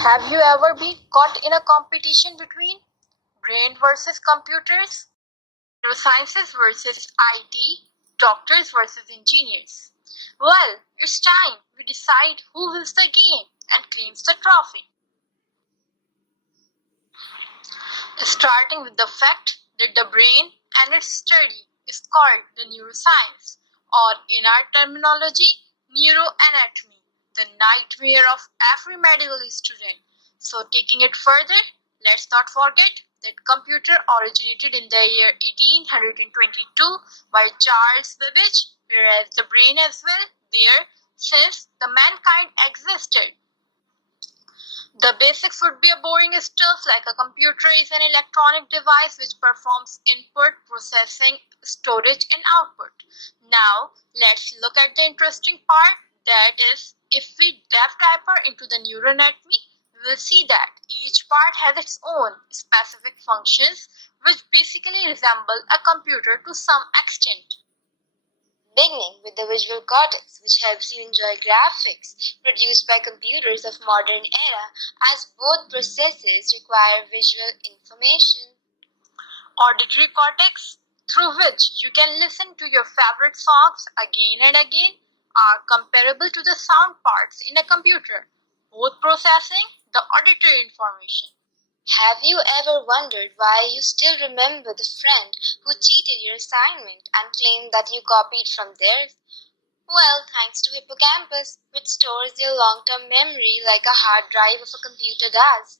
Have you ever been caught in a competition between brain versus computers? Neurosciences versus IT, doctors versus engineers. Well, it's time we decide who wins the game and claims the trophy. Starting with the fact that the brain and its study is called the neuroscience, or in our terminology, neuroanatomy, the nightmare of every medical student. So taking it further, let's not forget that computer originated in the year 1822 by Charles Babbage, whereas the brain as well there since the mankind existed. The basics would be a boring stuff like a computer is an electronic device which performs input, processing, storage and output. Now let's look at the interesting part, that is, if we dive deeper into the neuroanatomy, we will see that each part has its own specific functions which basically resemble a computer to some extent. Beginning with the visual cortex, which helps you enjoy graphics produced by computers of modern era, as both processes require visual information. Auditory cortex, through which you can listen to your favorite songs again and again, are comparable to the sound parts in a computer, both processing the auditory information. Have you ever wondered why you still remember the friend who cheated your assignment and claimed that you copied from theirs? Well, thanks to hippocampus, which stores your long-term memory like a hard drive of a computer does.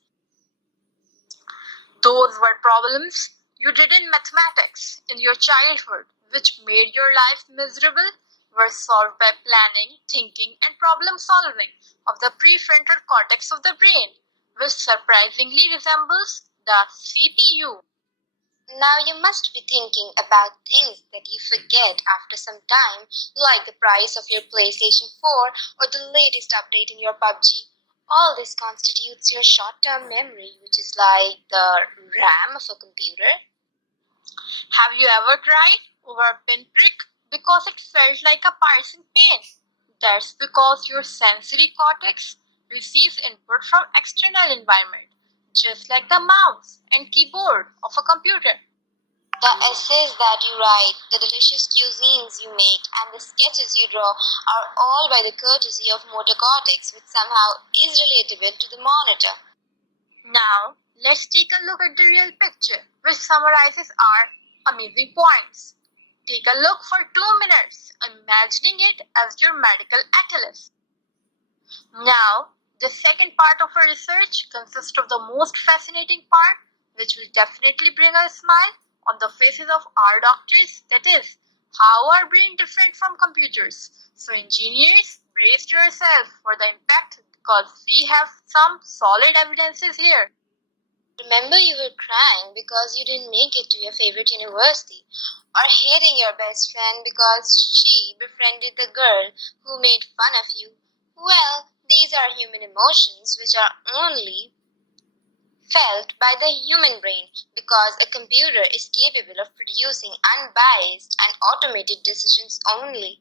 Those were problems you did in mathematics in your childhood, which made your life miserable, were solved by planning, thinking, and problem solving of the prefrontal cortex of the brain, which surprisingly resembles the CPU. Now you must be thinking about things that you forget after some time, like the price of your PlayStation 4 or the latest update in your PUBG. All this constitutes your short-term memory, which is like the RAM of a computer. Have you ever cried over a pinprick because it felt like a piercing pain? That's because your sensory cortex receives input from external environment, just like the mouse and keyboard of a computer. The essays that you write, the delicious cuisines you make, and the sketches you draw are all by the courtesy of motor cortex, which somehow is relatable to the monitor. Now, let's take a look at the real picture, which summarizes our amazing points. Take a look for 2 minutes, imagining it as your medical atlas. Now, the second part of our research consists of the most fascinating part, which will definitely bring a smile on the faces of our doctors, that is, how are brain different from computers? So engineers, brace yourself for the impact because we have some solid evidences here. Remember you were crying because you didn't make it to your favorite university, or hating your best friend because she befriended the girl who made fun of you. Well, these are human emotions which are only felt by the human brain because a computer is capable of producing unbiased and automated decisions only.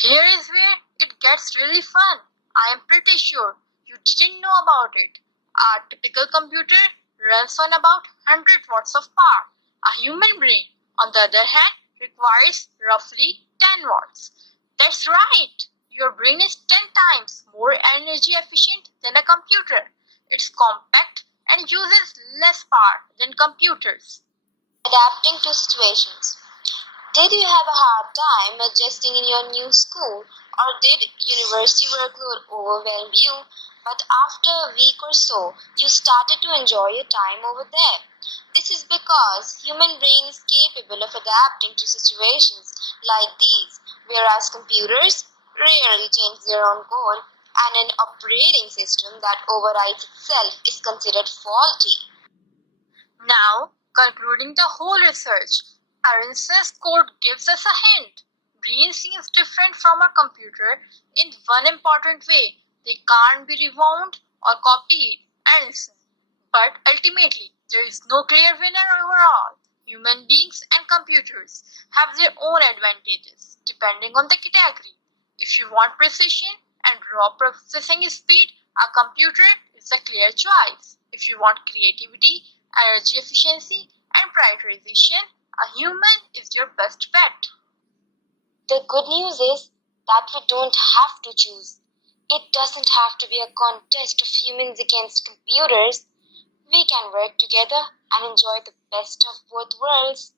Here is where it gets really fun. I am pretty sure you didn't know about it. Our typical computer runs on about 100 watts of power. A human brain, on the other hand, requires roughly 10 watts. That's right! Your brain is 10 times more energy efficient than a computer. It's compact and uses less power than computers. Adapting to situations. Did you have a hard time adjusting in your new school, or did university workload overwhelm you? But after a week or so, you started to enjoy your time over there. This is because human brain is capable of adapting to situations like these, whereas computers rarely change their own code, and an operating system that overrides itself is considered faulty. Now, concluding the whole research, Arenson's code gives us a hint. Brain seems different from a computer in one important way. They can't be rewound or copied, Aronson. But ultimately, there is no clear winner overall. Human beings and computers have their own advantages, depending on the category. If you want precision and raw processing speed, a computer it's a clear choice. If you want creativity, energy efficiency, and prioritization, a human is your best bet. The good news is that we don't have to choose. It doesn't have to be a contest of humans against computers. We can work together and enjoy the best of both worlds.